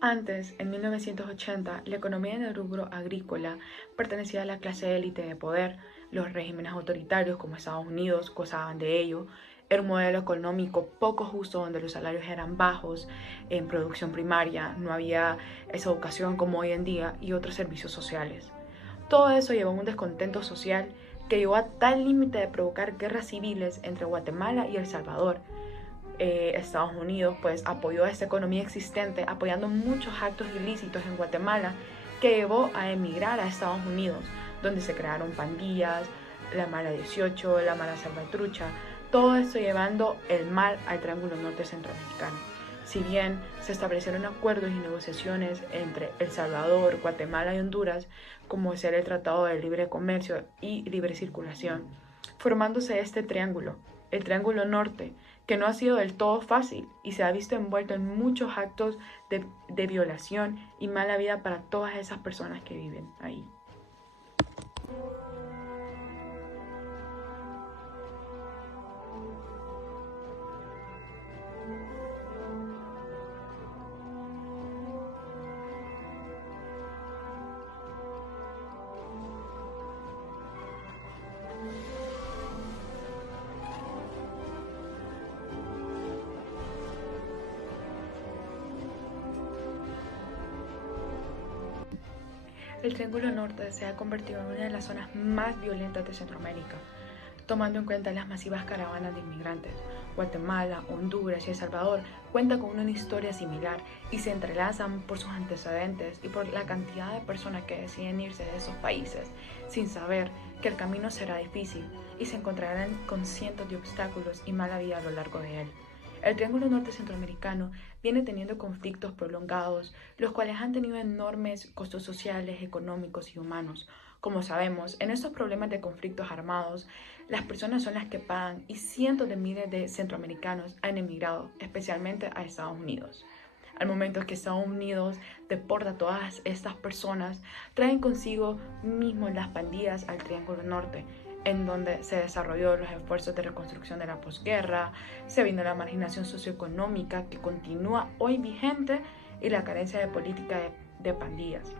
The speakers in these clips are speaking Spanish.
Antes, en 1980, la economía en el rubro agrícola pertenecía a la clase élite de poder. Los regímenes autoritarios como Estados Unidos gozaban de ello. Era un modelo económico poco justo donde los salarios eran bajos en producción primaria, no había esa educación como hoy en día y otros servicios sociales. Todo eso llevó a un descontento social que llegó a tal límite de provocar guerras civiles entre Guatemala y El Salvador. Estados Unidos pues apoyó a esta economía existente apoyando muchos actos ilícitos en Guatemala que llevó a emigrar a Estados Unidos, donde se crearon pandillas, la Mala 18, la Mala Salvatrucha, todo esto llevando el mal al Triángulo Norte Centroamericano. Si bien se establecieron acuerdos y negociaciones entre El Salvador, Guatemala y Honduras, como ser el Tratado de Libre Comercio y Libre Circulación, formándose este triángulo, el Triángulo Norte, que no ha sido del todo fácil y se ha visto envuelto en muchos actos de violación y mala vida para todas esas personas que viven ahí. El Triángulo Norte se ha convertido en una de las zonas más violentas de Centroamérica, tomando en cuenta las masivas caravanas de inmigrantes. Guatemala, Honduras y El Salvador cuentan con una historia similar y se entrelazan por sus antecedentes y por la cantidad de personas que deciden irse de esos países sin saber que el camino será difícil y se encontrarán con cientos de obstáculos y mala vida a lo largo de él. El Triángulo Norte Centroamericano viene teniendo conflictos prolongados, los cuales han tenido enormes costos sociales, económicos y humanos. Como sabemos, en estos problemas de conflictos armados, las personas son las que pagan y cientos de miles de centroamericanos han emigrado, especialmente a Estados Unidos. Al momento que Estados Unidos deporta a todas estas personas, traen consigo mismo las pandillas al Triángulo Norte, en donde se desarrolló los esfuerzos de reconstrucción de la posguerra, se vino la marginación socioeconómica que continúa hoy vigente y la carencia de política de pandillas.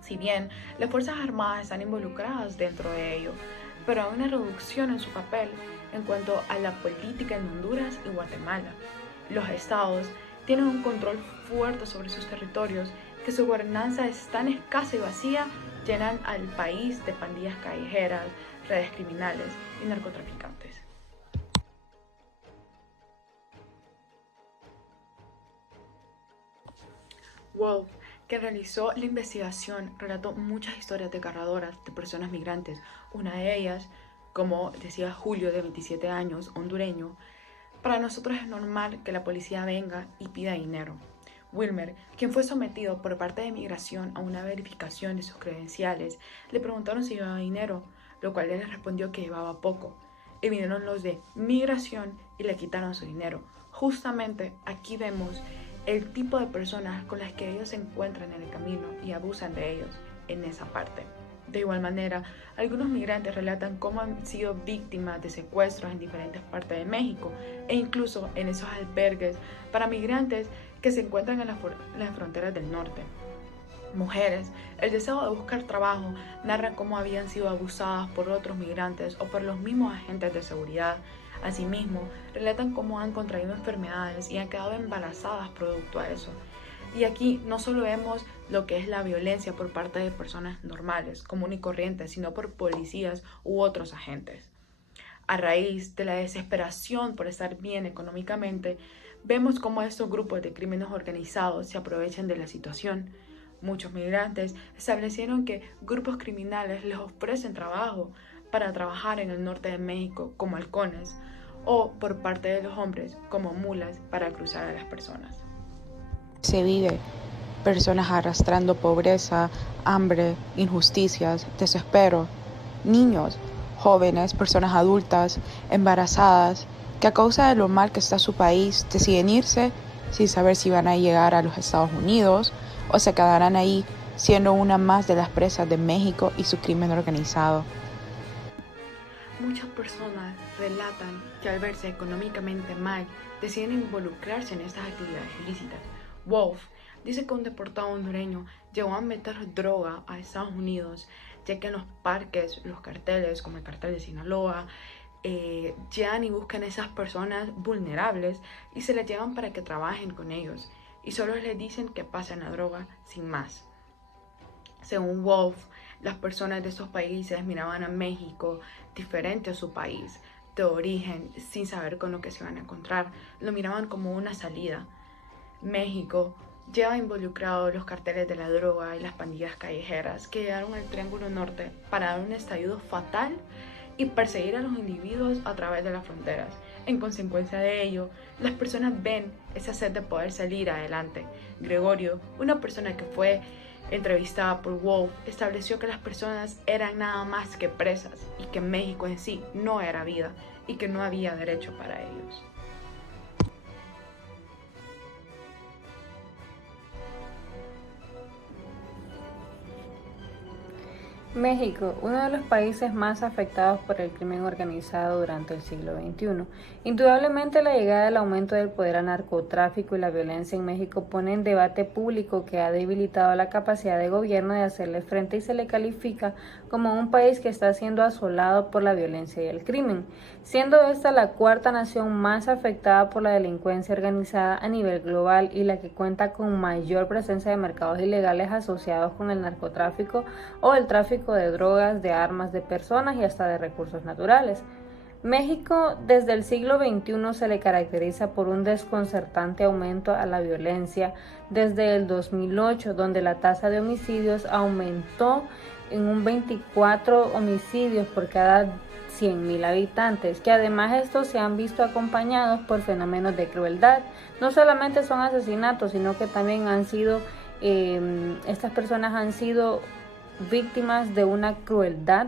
Si bien las Fuerzas Armadas están involucradas dentro de ello, pero hay una reducción en su papel en cuanto a la política en Honduras y Guatemala. Los estados tienen un control fuerte sobre sus territorios, que su gobernanza es tan escasa y vacía, llenan al país de pandillas callejeras, redes criminales y narcotraficantes. Wolf, que realizó la investigación, relató muchas historias desgarradoras de personas migrantes. Una de ellas, como decía Julio, de 27 años, hondureño, para nosotros es normal que la policía venga y pida dinero. Wilmer, quien fue sometido por parte de migración a una verificación de sus credenciales, le preguntaron si llevaba dinero, lo cual él les respondió que llevaba poco. Y vinieron los de migración y le quitaron su dinero. Justamente aquí vemos el tipo de personas con las que ellos se encuentran en el camino y abusan de ellos en esa parte. De igual manera, algunos migrantes relatan cómo han sido víctimas de secuestros en diferentes partes de México e incluso en esos albergues para migrantes que se encuentran en las fronteras del norte. Mujeres, el deseo de buscar trabajo, narran cómo habían sido abusadas por otros migrantes o por los mismos agentes de seguridad. Asimismo, relatan cómo han contraído enfermedades y han quedado embarazadas producto a eso. Y aquí no solo vemos lo que es la violencia por parte de personas normales, comunes y corrientes, sino por policías u otros agentes. A raíz de la desesperación por estar bien económicamente, vemos cómo estos grupos de crímenes organizados se aprovechan de la situación. Muchos migrantes establecieron que grupos criminales les ofrecen trabajo para trabajar en el norte de México como halcones o por parte de los hombres como mulas para cruzar a las personas. Se vive personas arrastrando pobreza, hambre, injusticias, desespero, niños, jóvenes, personas adultas, embarazadas, que a causa de lo mal que está su país deciden irse sin saber si van a llegar a los Estados Unidos o se quedarán ahí siendo una más de las presas de México y su crimen organizado. Muchas personas relatan que al verse económicamente mal deciden involucrarse en estas actividades ilícitas. Wolf Dice que un deportado hondureño llegó a meter droga a Estados Unidos, ya que en los parques, los carteles, como el cartel de Sinaloa, llegan y buscan a esas personas vulnerables y se les llevan para que trabajen con ellos. Y solo les dicen que pasen la droga sin más. Según Wolf, las personas de estos países miraban a México diferente a su país de origen, sin saber con lo que se iban a encontrar. Lo miraban como una salida. México lleva involucrado los carteles de la droga y las pandillas callejeras que llegaron al Triángulo Norte para dar un estallido fatal y perseguir a los individuos a través de las fronteras. En consecuencia de ello, las personas ven esa sed de poder salir adelante. Gregorio, una persona que fue entrevistada por Wolf, estableció que las personas eran nada más que presas y que México en sí no era vida y que no había derecho para ellos. México, uno de los países más afectados por el crimen organizado durante el siglo XXI. Indudablemente la llegada del aumento del poder al narcotráfico y la violencia en México pone en debate público que ha debilitado la capacidad de gobierno de hacerle frente y se le califica como un país que está siendo asolado por la violencia y el crimen, siendo esta la cuarta nación más afectada por la delincuencia organizada a nivel global y la que cuenta con mayor presencia de mercados ilegales asociados con el narcotráfico o el tráfico de drogas, de armas, de personas y hasta de recursos naturales. México desde el siglo XXI se le caracteriza por un desconcertante aumento a la violencia desde el 2008, donde la tasa de homicidios aumentó en un 24 homicidios por cada 100.000 habitantes, que además estos se han visto acompañados por fenómenos de crueldad. No solamente son asesinatos, sino que también estas personas han sido víctimas de una crueldad.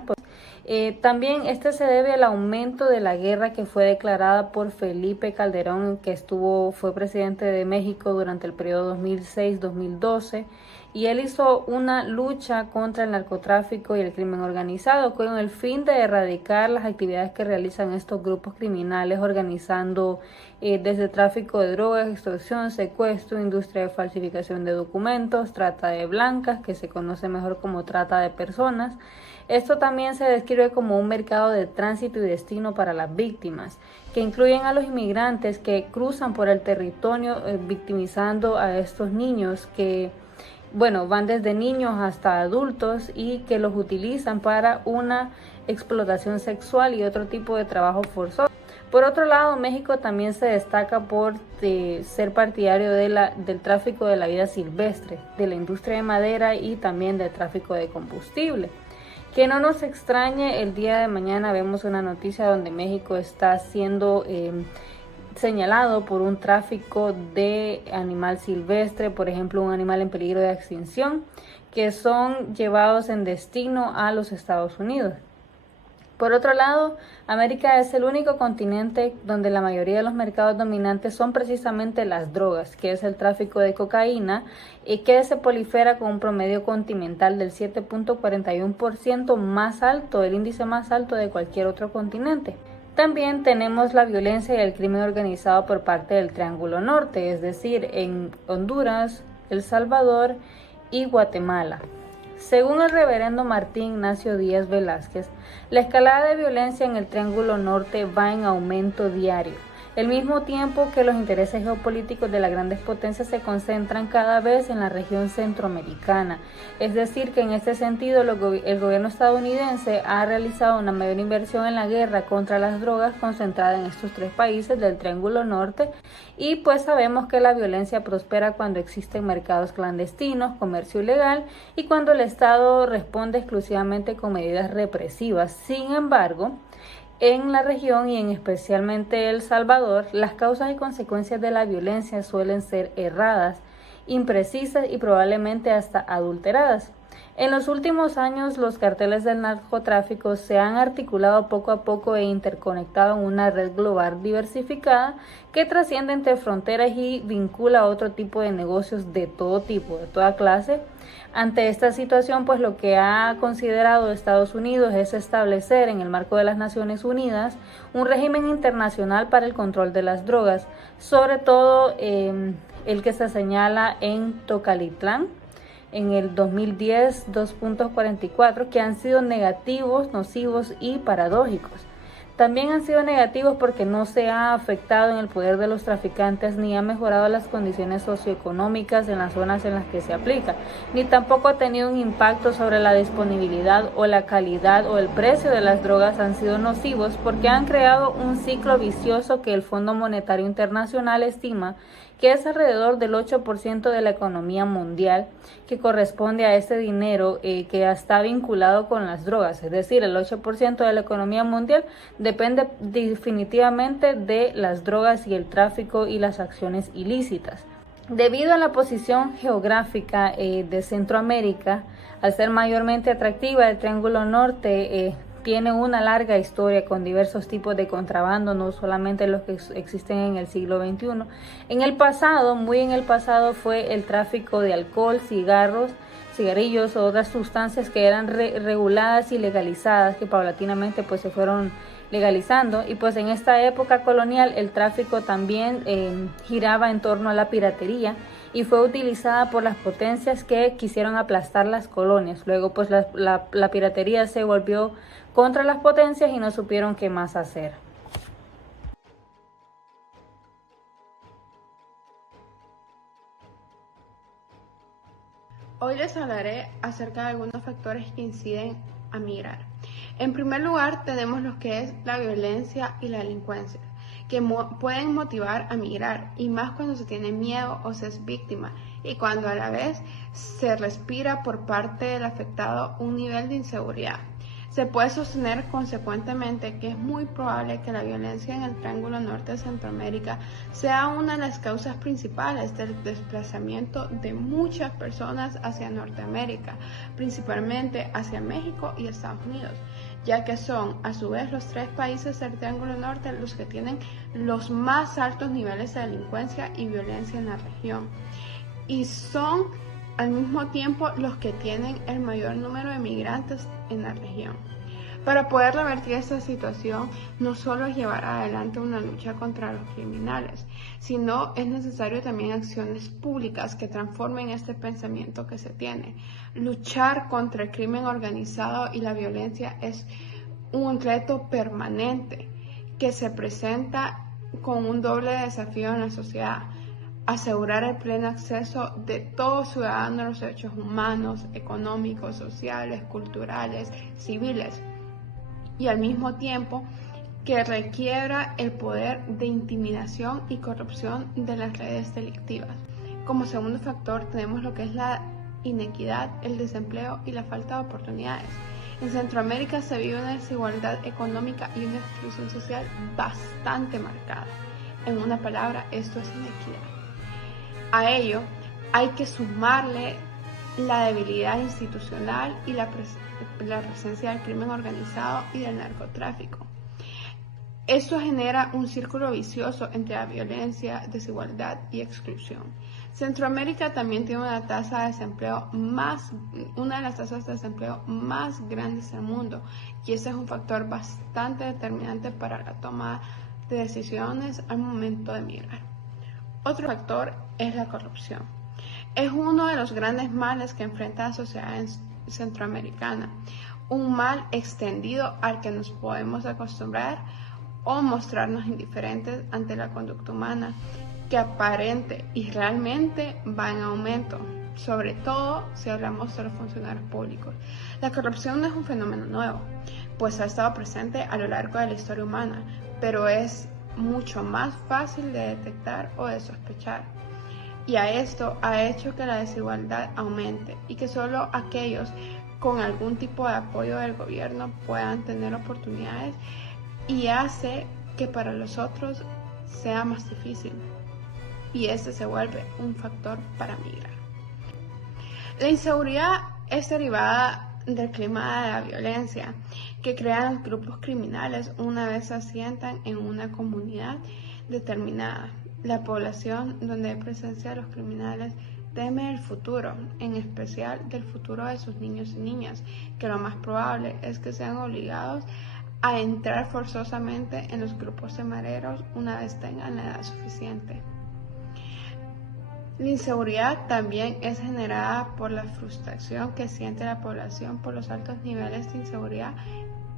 También este se debe al aumento de la guerra que fue declarada por Felipe Calderón, que fue presidente de México durante el periodo 2006-2012, y él hizo una lucha contra el narcotráfico y el crimen organizado con el fin de erradicar las actividades que realizan estos grupos criminales, organizando desde tráfico de drogas, extorsión, secuestro, industria de falsificación de documentos, trata de blancas, que se conoce mejor como trata de personas. Esto también se describe como un mercado de tránsito y destino para las víctimas, que incluyen a los inmigrantes que cruzan por el territorio victimizando a estos niños que van desde niños hasta adultos y que los utilizan para una explotación sexual y otro tipo de trabajo forzoso. Por otro lado, México también se destaca por ser partidario del tráfico de la vida silvestre, de la industria de madera y también del tráfico de combustible. Que no nos extrañe, el día de mañana vemos una noticia donde México está siendo señalado por un tráfico de animal silvestre, por ejemplo un animal en peligro de extinción, que son llevados en destino a los Estados Unidos. Por otro lado, América es el único continente donde la mayoría de los mercados dominantes son precisamente las drogas, que es el tráfico de cocaína, y que se prolifera con un promedio continental del 7.41% más alto, el índice más alto de cualquier otro continente. También tenemos la violencia y el crimen organizado por parte del Triángulo Norte, es decir, en Honduras, El Salvador y Guatemala. Según el reverendo Martín Ignacio Díaz Velázquez, la escalada de violencia en el Triángulo Norte va en aumento diario, al mismo tiempo que los intereses geopolíticos de las grandes potencias se concentran cada vez en la región centroamericana. Es decir, que en este sentido el gobierno estadounidense ha realizado una mayor inversión en la guerra contra las drogas concentrada en estos tres países del Triángulo Norte, y pues sabemos que la violencia prospera cuando existen mercados clandestinos, comercio ilegal y cuando el Estado responde exclusivamente con medidas represivas. Sin embargo, en la región y en especialmente El Salvador, las causas y consecuencias de la violencia suelen ser erradas, imprecisas y probablemente hasta adulteradas. En los últimos años, los carteles del narcotráfico se han articulado poco a poco e interconectado en una red global diversificada que trasciende entre fronteras y vincula a otro tipo de negocios de todo tipo, de toda clase. Ante esta situación, pues lo que ha considerado Estados Unidos es establecer en el marco de las Naciones Unidas un régimen internacional para el control de las drogas, sobre todo el que se señala en Tocalitlán en el 2010, 2.44, que han sido negativos, nocivos y paradójicos. También han sido negativos porque no se ha afectado en el poder de los traficantes ni ha mejorado las condiciones socioeconómicas en las zonas en las que se aplica, ni tampoco ha tenido un impacto sobre la disponibilidad o la calidad o el precio de las drogas. Han sido nocivos porque han creado un ciclo vicioso que el Fondo Monetario Internacional estima que es alrededor del 8% de la economía mundial, que corresponde a este dinero que está vinculado con las drogas. Es decir, el 8% de la economía mundial depende definitivamente de las drogas y el tráfico y las acciones ilícitas. Debido a la posición geográfica de Centroamérica, al ser mayormente atractiva, el Triángulo Norte tiene una larga historia con diversos tipos de contrabando, no solamente los que existen en el siglo XXI. En el pasado, muy en el pasado, fue el tráfico de alcohol, cigarrillos o otras sustancias que eran reguladas y legalizadas, que paulatinamente pues se fueron legalizando. Y pues en esta época colonial el tráfico también giraba en torno a la piratería y fue utilizada por las potencias que quisieron aplastar las colonias. Luego pues la piratería se volvió contra las potencias y no supieron qué más hacer. Hoy les hablaré acerca de algunos factores que inciden a migrar. En primer lugar, tenemos lo que es la violencia y la delincuencia, que pueden motivar a migrar, y más cuando se tiene miedo o se es víctima, y cuando a la vez se respira por parte del afectado un nivel de inseguridad. Se puede sostener consecuentemente que es muy probable que la violencia en el Triángulo Norte de Centroamérica sea una de las causas principales del desplazamiento de muchas personas hacia Norteamérica, principalmente hacia México y Estados Unidos, ya que son a su vez los tres países del Triángulo Norte los que tienen los más altos niveles de delincuencia y violencia en la región, y son al mismo tiempo los que tienen el mayor número de migrantes en la región. Para poder revertir esta situación, no solo es llevar adelante una lucha contra los criminales, sino es necesario también acciones públicas que transformen este pensamiento que se tiene. Luchar contra el crimen organizado y la violencia es un reto permanente que se presenta con un doble desafío en la sociedad: asegurar el pleno acceso de todo ciudadano a los derechos humanos, económicos, sociales, culturales, civiles, y al mismo tiempo que requiera el poder de intimidación y corrupción de las redes delictivas. Como segundo factor tenemos lo que es la inequidad, el desempleo y la falta de oportunidades. En Centroamérica se vive una desigualdad económica y una exclusión social bastante marcada. En una palabra, esto es inequidad. A ello hay que sumarle la debilidad institucional y la presencia del crimen organizado y del narcotráfico. Esto genera un círculo vicioso entre la violencia, desigualdad y exclusión. Centroamérica también tiene una de las tasas de desempleo más grandes del mundo, y ese es un factor bastante determinante para la toma de decisiones al momento de migrar. Otro factor es la corrupción. Es uno de los grandes males que enfrenta la sociedad centroamericana, un mal extendido al que nos podemos acostumbrar o mostrarnos indiferentes ante la conducta humana, que aparente y realmente va en aumento, sobre todo si hablamos de los funcionarios públicos. La corrupción no es un fenómeno nuevo, pues ha estado presente a lo largo de la historia humana, pero es mucho más fácil de detectar o de sospechar. Y a esto ha hecho que la desigualdad aumente y que solo aquellos con algún tipo de apoyo del gobierno puedan tener oportunidades, y hace que para los otros sea más difícil, y ese se vuelve un factor para migrar. La inseguridad es derivada del clima de la violencia que crean los grupos criminales una vez se asientan en una comunidad determinada. La población donde hay presencia de los criminales teme el futuro, en especial del futuro de sus niños y niñas, que lo más probable es que sean obligados a entrar forzosamente en los grupos de mareros una vez tengan la edad suficiente. La inseguridad también es generada por la frustración que siente la población por los altos niveles de inseguridad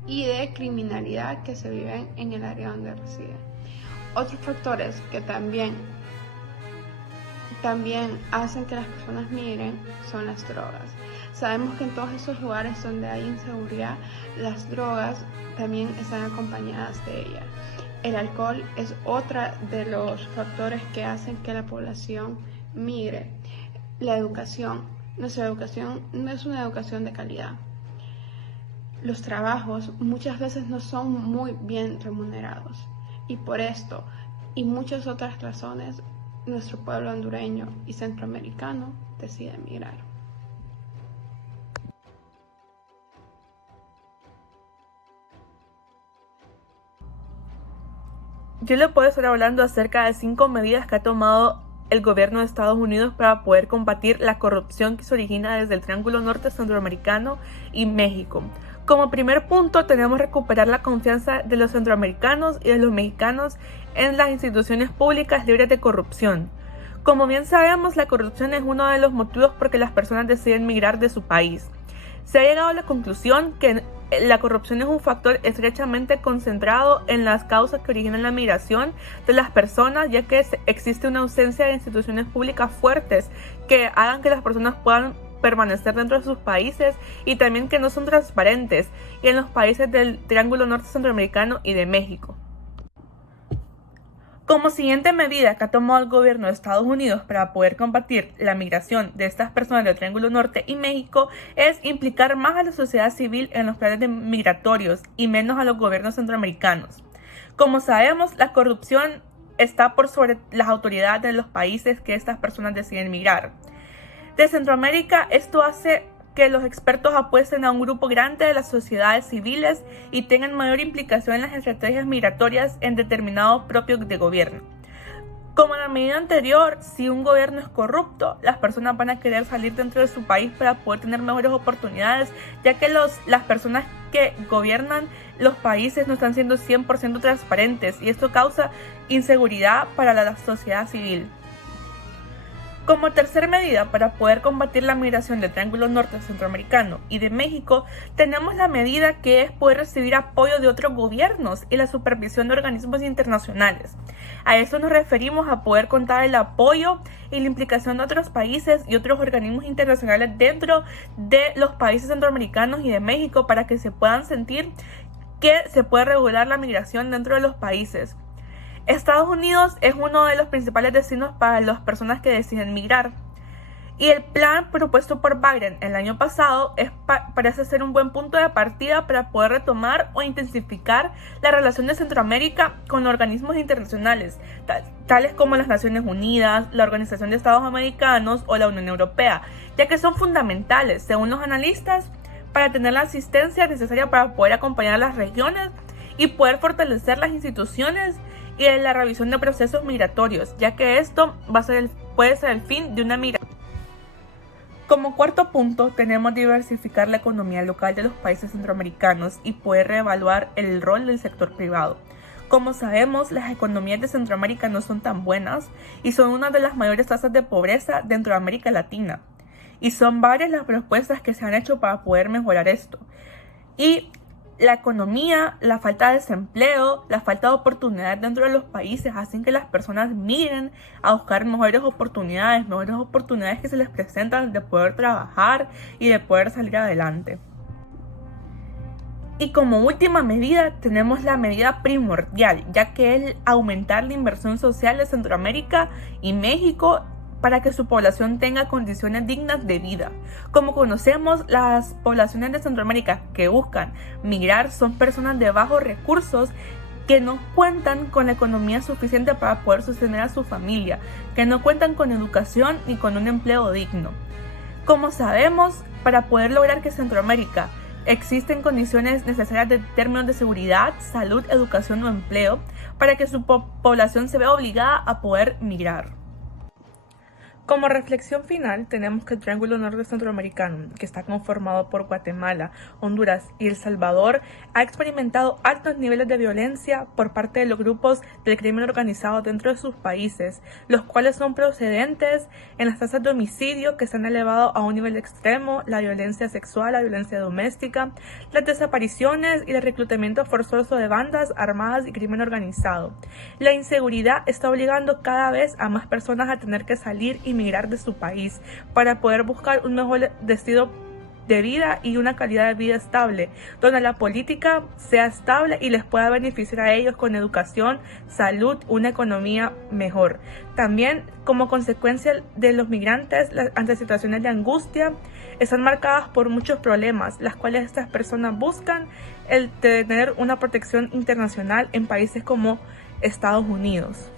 y de criminalidad que se viven en el área donde residen. Otros factores que también hacen que las personas migren son las drogas. Sabemos que en todos esos lugares donde hay inseguridad, las drogas también están acompañadas de ella. El alcohol es otra de los factores que hacen que la población migre. La educación. Nuestra educación no es una educación de calidad. Los trabajos muchas veces no son muy bien remunerados. Y por esto y muchas otras razones, nuestro pueblo hondureño y centroamericano decide emigrar. Yo le puedo estar hablando acerca de 5 medidas que ha tomado el gobierno de Estados Unidos para poder combatir la corrupción que se origina desde el Triángulo Norte Centroamericano y México. Como primer punto, tenemos que recuperar la confianza de los centroamericanos y de los mexicanos en las instituciones públicas libres de corrupción. Como bien sabemos, la corrupción es uno de los motivos por que las personas deciden migrar de su país. Se ha llegado a la conclusión que la corrupción es un factor estrechamente concentrado en las causas que originan la migración de las personas, ya que existe una ausencia de instituciones públicas fuertes que hagan que las personas puedan permanecer dentro de sus países y también que no son transparentes, y en los países del Triángulo Norte Centroamericano y de México. Como siguiente medida que ha tomado el gobierno de Estados Unidos para poder combatir la migración de estas personas del Triángulo Norte y México es implicar más a la sociedad civil en los planes migratorios y menos a los gobiernos centroamericanos. Como sabemos, la corrupción está por sobre las autoridades de los países que estas personas deciden migrar. De Centroamérica, esto hace que los expertos apuesten a un grupo grande de las sociedades civiles y tengan mayor implicación en las estrategias migratorias en determinados propios de gobierno. Como en la medida anterior, si un gobierno es corrupto, las personas van a querer salir dentro de su país para poder tener mejores oportunidades, ya que las personas que gobiernan los países no están siendo 100% transparentes y esto causa inseguridad para la sociedad civil. Como tercera medida para poder combatir la migración del Triángulo Norte Centroamericano y de México, tenemos la medida que es poder recibir apoyo de otros gobiernos y la supervisión de organismos internacionales. A esto nos referimos a poder contar el apoyo y la implicación de otros países y otros organismos internacionales dentro de los países centroamericanos y de México para que se puedan sentir que se puede regular la migración dentro de los países. Estados Unidos es uno de los principales destinos para las personas que deciden migrar. Y el plan propuesto por Biden el año pasado parece ser un buen punto de partida para poder retomar o intensificar la relación de Centroamérica con organismos internacionales, tales como las Naciones Unidas, la Organización de Estados Americanos o la Unión Europea, ya que son fundamentales, según los analistas, para tener la asistencia necesaria para poder acompañar a las regiones y poder fortalecer las instituciones y en la revisión de procesos migratorios, ya que esto puede ser el fin de una migración. Como cuarto punto, tenemos diversificar la economía local de los países centroamericanos y poder reevaluar el rol del sector privado. Como sabemos, las economías de Centroamérica no son tan buenas y son una de las mayores tasas de pobreza dentro de América Latina. Y son varias las propuestas que se han hecho para poder mejorar esto. Y la economía, la falta de desempleo, la falta de oportunidades dentro de los países hacen que las personas migren a buscar mejores oportunidades que se les presentan de poder trabajar y de poder salir adelante. Y como última medida tenemos la medida primordial, ya que es aumentar la inversión social de Centroamérica y México para que su población tenga condiciones dignas de vida. Como conocemos, las poblaciones de Centroamérica que buscan migrar son personas de bajos recursos que no cuentan con la economía suficiente para poder sostener a su familia, que no cuentan con educación ni con un empleo digno. Como sabemos, para poder lograr que Centroamérica existen condiciones necesarias de términos de seguridad, salud, educación o empleo para que su población se vea obligada a poder migrar. Como reflexión final, tenemos que el Triángulo Norte Centroamericano, que está conformado por Guatemala, Honduras y El Salvador, ha experimentado altos niveles de violencia por parte de los grupos del crimen organizado dentro de sus países, los cuales son procedentes en las tasas de homicidio que se han elevado a un nivel extremo, la violencia sexual, la violencia doméstica, las desapariciones y el reclutamiento forzoso de bandas armadas y crimen organizado. La inseguridad está obligando cada vez a más personas a tener que salir y migrar de su país para poder buscar un mejor destino de vida y una calidad de vida estable, donde la política sea estable y les pueda beneficiar a ellos con educación, salud, una economía mejor. También, como consecuencia de los migrantes, ante situaciones de angustia, están marcadas por muchos problemas, las cuales estas personas buscan el tener una protección internacional en países como Estados Unidos.